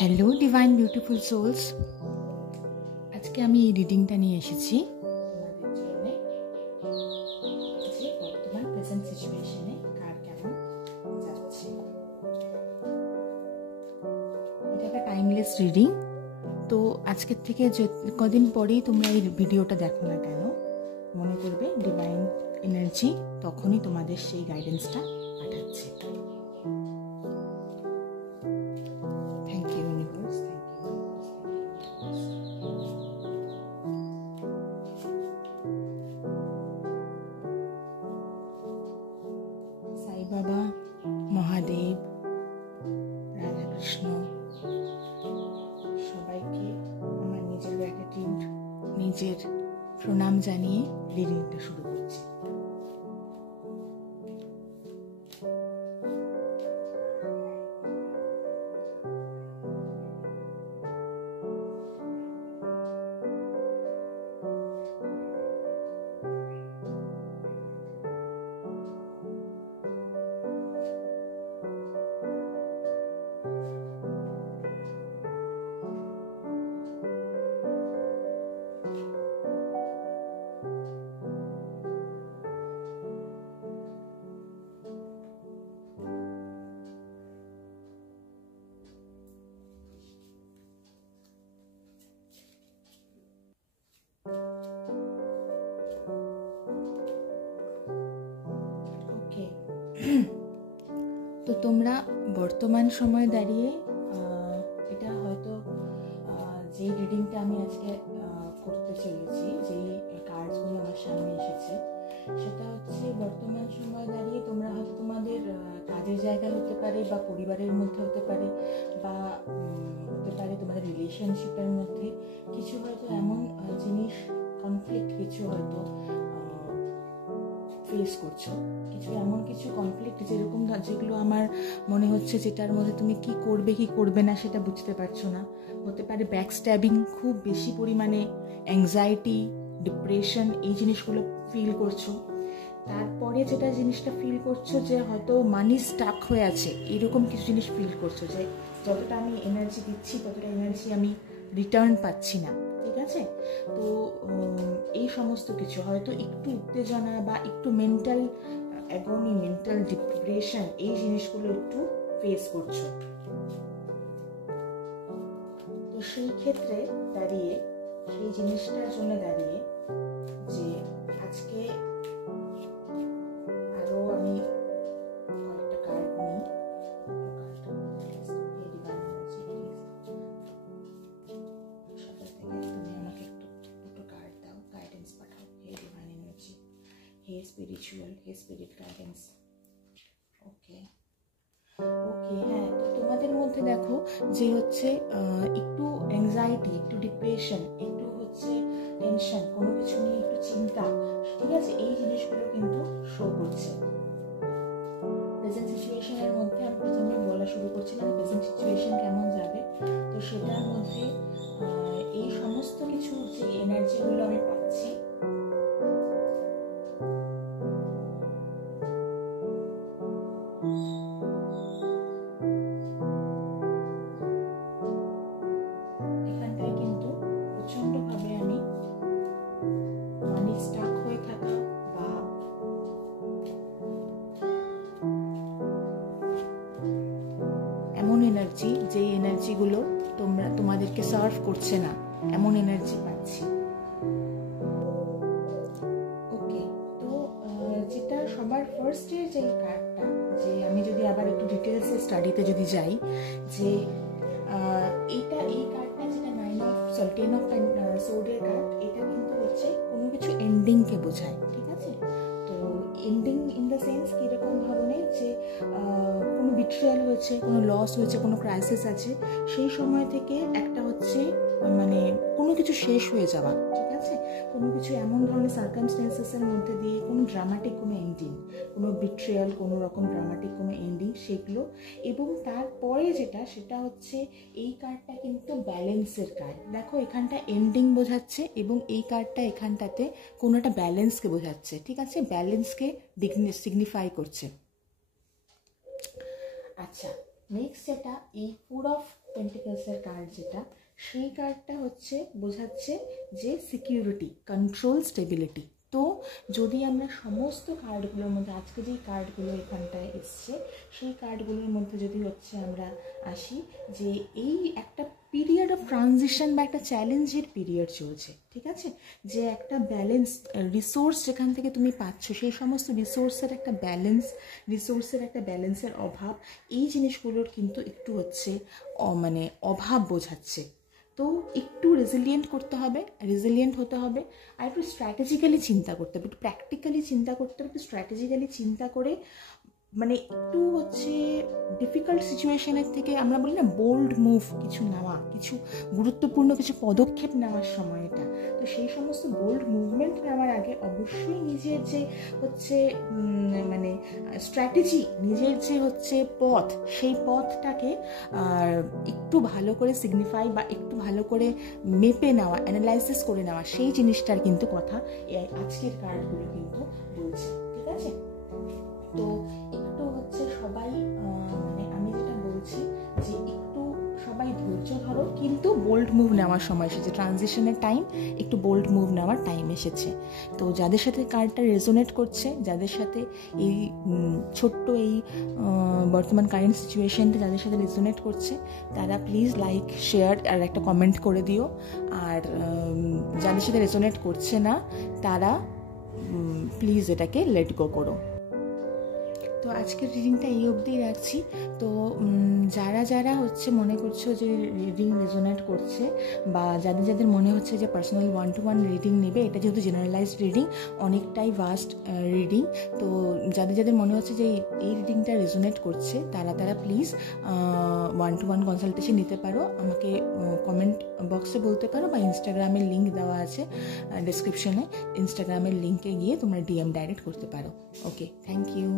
Hello divine beautiful sols, আজকে আমি এই রিডিংটা নিয়ে এসেছি তোমাদের জন্য যে বর্তমান প্রেজেন্ট সিচুয়েশনে কার কেমন যাচ্ছে। এটা একটা টাইমলেস রিডিং, তো আজকের থেকে কদিন পরেই তোমরা এই ভিডিওটা দেখো না কেন, মনে করবে ডিভাইন এনার্জি তখনই তোমাদের সেই গাইডেন্সটা পাঠাচ্ছে। সাই বাবা, মহাদেব, রাধাকৃষ্ণ, সবাইকে আমার নিজের গ্র্যাটিটিউড, নিজের প্রণাম জানিয়ে রিডিংটা শুরু করছি। তো তোমরা বর্তমান সময় দাঁড়িয়ে এটা হয়তো যেই রিডিংটা আমি আজকে করতে চলেছি, যেই কার্ডসগুলো আমার সামনে এসেছে, সেটা হচ্ছে বর্তমান সময় দাঁড়িয়ে তোমরা হয়তো তোমাদের কাজের জায়গায় হতে পারে, বা পরিবারের মধ্যে হতে পারে, বা হতে পারে তোমাদের রিলেশনশিপের মধ্যে কিছু হয়তো এমন জিনিস, কনফ্লিক্ট কিছু হয়তো ফেস করছো, কিছু এমন কিছু কনফ্লিক্ট যেরকম যেগুলো আমার মনে হচ্ছে যেটার মধ্যে তুমি কি করবে কি করবে না সেটা বুঝতে পারছো না। হতে পারে ব্যাক স্ট্যাবিং, খুব বেশি পরিমাণে অ্যাংজাইটি, ডিপ্রেশন, এই জিনিসগুলো ফিল করছো। তারপরে যেটা জিনিসটা ফিল করছো যে হয়তো মানি স্টাক হয়ে আছে, এরকম কিছু জিনিস ফিল করছো যে যতটা আমি এনার্জি দিচ্ছি ততটা এনার্জি আমি রিটার্ন পাচ্ছি না। ঠিক আছে, তো এই সমস্ত কিছু হয়তো একটু উত্তেজনা বা একটু মেন্টাল অ্যাগনি, মেন্টাল ডিপ্রেশন, এই জিনিসগুলো একটু ফেস করছো। তো সেই ক্ষেত্রে দাঁড়িয়ে, সেই জিনিসটার জন্য দাঁড়িয়ে যে আজকে আরো আমি কয়েকটা কার্ড নিই। Spiritual, spirit guidance. ওকে, হ্যাঁ, তো তোমাদের মধ্যে দেখো যে হচ্ছে একটু অ্যাংজাইটি, একটু ডিপ্রেশন, একটু হচ্ছে টেনশন, কোনো কিছু নিয়ে একটু চিন্তা, ঠিক আছে, এই জিনিসগুলো কিন্তু শো করছে। প্রেজেন্ট সিচুয়েশনের মধ্যে আমি প্রথমে বলা শুরু করছিলাম প্রেজেন্ট সিচুয়েশন কেমন যাবে, তো সেটার মধ্যে এই সমস্ত কিছু যে এনার্জিগুলো আমি পাচ্ছি, এখানটায় কিন্তু প্রচন্ডভাবে আমি মানি স্টাক হয়ে থাকা বা এমন এনার্জি, যে এনার্জিগুলো তোমাদেরকে সার্ভ করছে না, এমন এনার্জি পাচ্ছি। ওকে, তো যেটা সবার ফার্স্টের যে কার্ডটা, যে আমি যদি আবার একটু ডিটেলসে স্টাডিতে যদি যাই, যে এই কার্ডটা যেটা 10 অফ সোর্ডের কার্ড, এটা কিন্তু হচ্ছে কোনো কিছু এন্ডিংকে বোঝায়। ঠিক আছে, তো এন্ডিং ইন দ্য সেন্স কীরকম ধরনের, যে কোনো বিট্রিয়াল হয়েছে, কোনো লস হয়েছে, কোনো ক্রাইসিস আছে, সেই সময় থেকে একটা হচ্ছে মানে কোনো কিছু শেষ হয়ে যাওয়া। ঠিক আছে, কোনো কিছু এমন ধরনের সার্কামস্টেন্সেসের মধ্যে দিয়ে কোনো ড্রামাটিক কোনো এন্ডিং, কোনো বিট্রিয়াল, কোনো রকম ড্রামাটিক কোনো এন্ডিং, সেগুলো। এবং তারপরে যেটা, সেটা হচ্ছে এই কার্ডটা কিন্তু ব্যালেন্সের কার্ড। দেখো এখানটা এন্ডিং বোঝাচ্ছে, এবং এই কার্ডটা এখানটাতে কোনো একটা ব্যালেন্সকে বোঝাচ্ছে। ঠিক আছে, ব্যালেন্সকে সিগনিফাই করছে। আচ্ছা, নেক্সট যেটা এই 4 অফ পেন্টিকলসের কার্ড যেটা, সেই কার্ডটা হচ্ছে বোঝাচ্ছে যে সিকিউরিটি, কন্ট্রোল, স্টেবিলিটি। তো যদি আমরা সমস্ত কার্ডগুলোর মধ্যে আজকে যেই কার্ডগুলো এখানটায় এসছে সেই কার্ডগুলোর মধ্যে যদি হচ্ছে আমরা আসি যে এই একটা পিরিয়ড অফ ট্রানজিশন বা একটা চ্যালেঞ্জের পিরিয়ড চলছে, ঠিক আছে, যে একটা ব্যালেন্স রিসোর্স যেখান থেকে তুমি পাচ্ছ সেই সমস্ত রিসোর্সের একটা ব্যালেন্সের অভাব, এই জিনিসগুলোর কিন্তু একটু হচ্ছে মানে অভাব বোঝাচ্ছে। তো একটু রেজিলিয়েন্ট করতে হবে, রেজিলিয়েন্ট হতে হবে, আর একটু স্ট্র্যাটেজিক্যালি চিন্তা করতে হবে, একটু প্র্যাকটিক্যালি চিন্তা করতে হবে, একটু স্ট্র্যাটেজিক্যালি চিন্তা করে মানে একটু হচ্ছে ডিফিকাল্ট সিচুয়েশনের থেকে আমরা বলি না বোল্ড মুভ কিছু নেওয়া, কিছু গুরুত্বপূর্ণ কিছু পদক্ষেপ নেওয়ার সময় এটা। তো সেই সমস্ত বোল্ড মুভমেন্ট নেওয়ার আগে অবশ্যই নিজের যে হচ্ছে মানে স্ট্র্যাটেজি, নিজের যে হচ্ছে পথ, সেই পথটাকে একটু ভালো করে সিগনিফাই বা একটু ভালো করে মেপে নেওয়া, অ্যানালাইসিস করে নেওয়া, সেই জিনিসটার কিন্তু কথা আজকের কার্ডগুলো কিন্তু বলছে, ঠিক আছে। তো একটু হচ্ছে সবাই মানে আমি যেটা বলছি যে একটু সবাই ধৈর্য ধরো, কিন্তু বোল্ড মুভ নেওয়ার সময় এসেছে, ট্রানজিশনের টাইম, একটু বোল্ড মুভ নেওয়ার টাইম এসেছে। তো যাদের সাথে কার্ডটা রেজোনেট করছে, যাদের সাথে এই ছোট্ট এই বর্তমান কারেন্ট সিচুয়েশনটা যাদের সাথে রেজোনেট করছে তারা প্লিজ লাইক, শেয়ার আর একটা কমেন্ট করে দিও। আর যাদের সাথে রেজোনেট করছে না তারা প্লিজ এটাকে লেট গো করো। তো আজকের রিডিংটা এই অবধিই রাখছি। তো যারা যারা হচ্ছে মনে করছো যে রিডিং রেজোনেট করছে বা যাদের মনে হচ্ছে যে পার্সোনাল 1-to-1 রিডিং নেবে, এটা যেহেতু জেনারেলাইজড রিডিং, অনেকটাই ভাস্ট রিডিং, তো যাদের মনে হচ্ছে যে এই রিডিংটা রেজোনেট করছে তারা প্লিজ 1-to-1 কনসালটেশন নিতে পারো। আমাকে কমেন্ট বক্সে বলতে পারো বা ইনস্টাগ্রামের লিঙ্ক দেওয়া আছে ডিসক্রিপশনে, ইনস্টাগ্রামের লিঙ্কে গিয়ে তোমরা DM ডাইরেক্ট করতে পারো। ওকে, থ্যাংক ইউ।